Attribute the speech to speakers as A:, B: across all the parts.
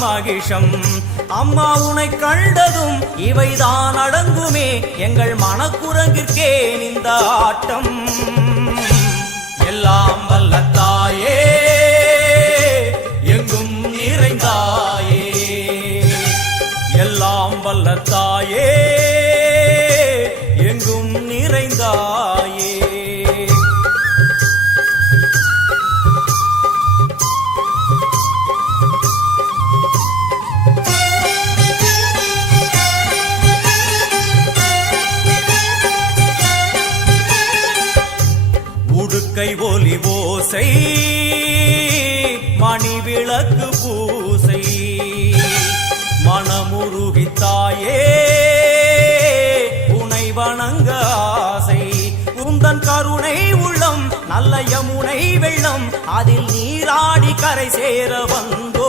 A: மகிஷம். அம்மா உனை கண்டதும் இவைதான் அடங்குமே. எங்கள் மனக்குரங்கிற்கே இந்த ஆட்டம். எல்லாம் வல்லத்த நல்ல யமுனை வெள்ளம் அதில் நீராடி கரை சேர வந்தோ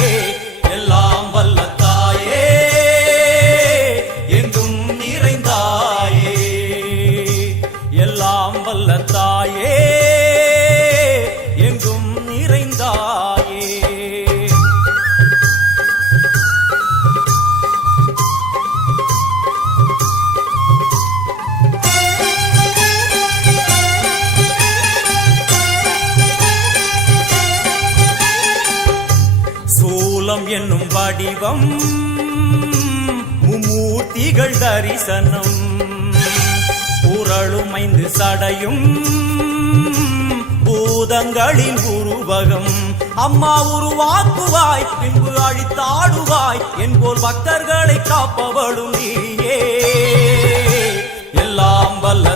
A: தரிசனம் புரளுமைந்து சடையும் பூதங்களின் உருவகம். அம்மா உருவாக்குவாய் பின்பு அழித்தாடுவாய் என்போல் பக்தர்களை காப்பவளும் நீயே. எல்லாம் வல்ல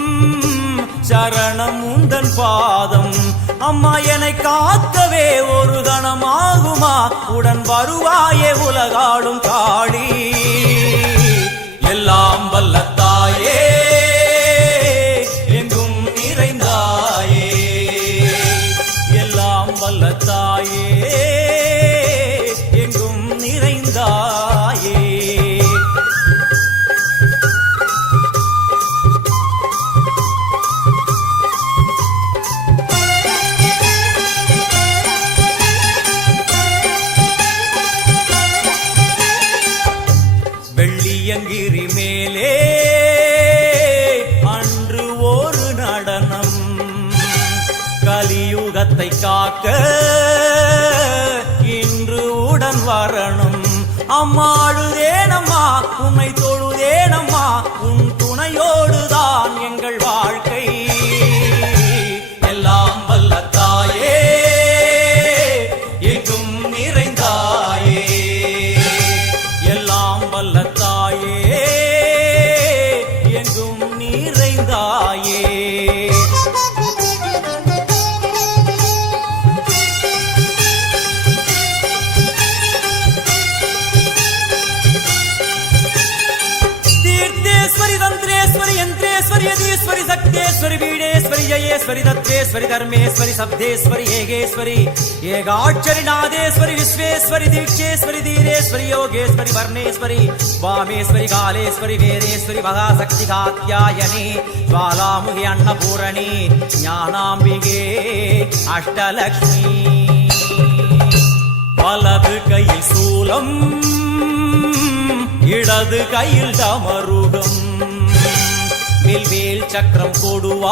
A: சரணம் உந்தன் பாதம். அம்மா என்னை காக்கவே ஒரு கணமாகுமா? உடன் வருவாயே உலகாடும் காளி यन्त्रेश्वरि यदीश्वरि शक्तेश्वरि बीडेश्वरि जयेश्वरि दत्तेश्वरि धर्मेश्वरि शब्देश्वरि येगेश्वरि येगाक्षरि नादेश्वरि विश्वेश्वरि दीक्षेश्वरि धीरेश्वरि योगेश्वरि वर्णेश्वरि वामेश्वरि कालेश्वरि वेदेश्वरि महाशक्ति कात्यायनि ज्वालामुखि अन्नपूरणि ज्ञानाम्बिके अष्टलक्ष्मी வலது கையில் சூலம் இடது கையில் டமருகம் வேல் சக்கரம் போடுவாள்.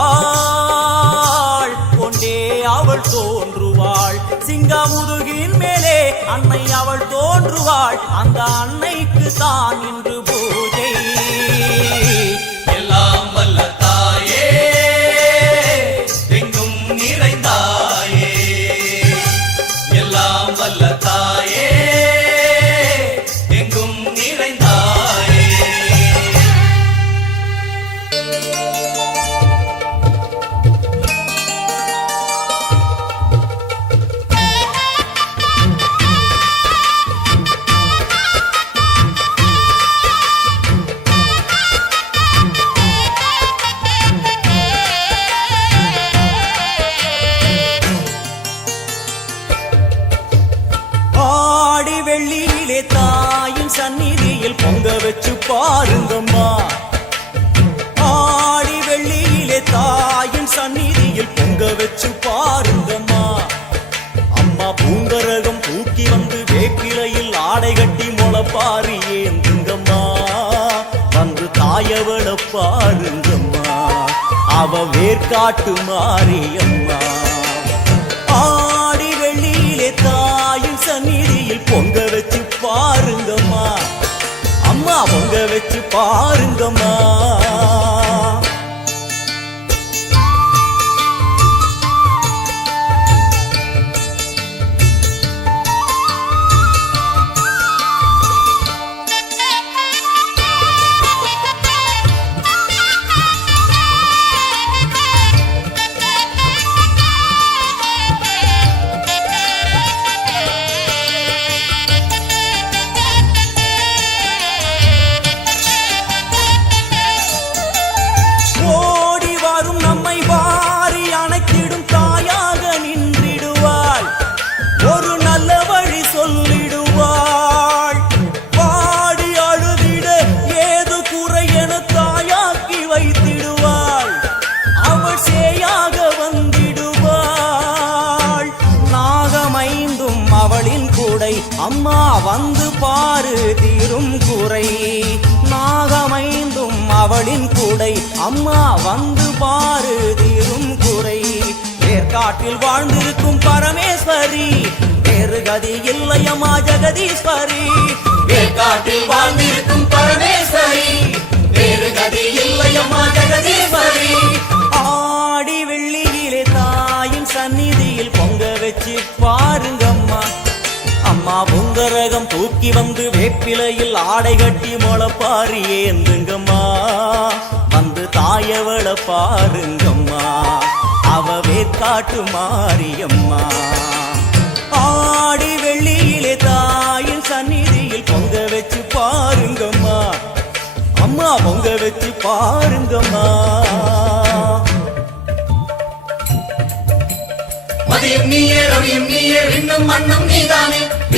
A: கொண்டே அவள் தோன்றுவாள். சிங்கமுதுகின் மேலே அன்னை அவள் தோன்றுவாள். அந்த அன்னைக்கு தான் இன்று பூஜை பாருங்கம்மா. அவ வேர்காட்டு மாரியம்மா. ஆடி வெள்ளியிலே தாயும் சந்நிதியில் பொங்க வச்சு பாருங்கம்மா. அம்மா பொங்க வச்சு பாருங்கம்மா. அம்மா வந்து பாரு தீரும் குறை. நாகமைந்தும் அவளின் கூடை. அம்மா வந்து பாரு தீரும் குறை. ஏற்காட்டில் வாழ்ந்திருக்கும் பரமேஸ்வரி வேறு கதி இல்லையம்மா ஜெகதீஸ்வரி. ஏற்காட்டில் வாழ்ந்திருக்கும் பரமேஸ்வரி. சந்நிதியில் தூக்கி வந்து வேப்பிலையில் ஆடை கட்டி முளப்பாரி ஏந்துங்கம்மா வந்து தாயவள பாருங்கம்மா அவ வேற்காட்டு மாரியம்மா. ஆடி வெள்ளியிலே தாயின் சந்நிதியில் பொங்க வச்சு பாருங்கம்மா அம்மா பொங்க வச்சு பாருங்கம்மா.
B: மதியம் நீயே ரவியும் நீயே விண்ணும் மண்ணும் நீதானே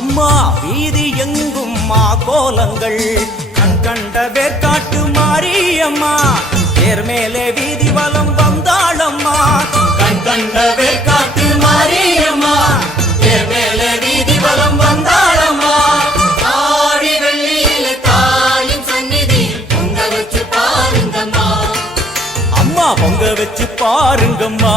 A: அம்மா வீதி எங்கும் மா கோலங்கள் கண் கண்ட வேற்காட்டு மாரியம்மா தேர்மேலே வீதி வலம் வந்தாளம்மா.
B: கண் கண்ட வேற்காட்டு மாரியம்மா தேர் வீதி வலம் வந்தாளம்மா. ஆடி வெள்ளியில தாயின் சந்நிதி பொங்க வச்சு பாருங்கம்மா.
A: அம்மா பொங்க வச்சு பாருங்கம்மா.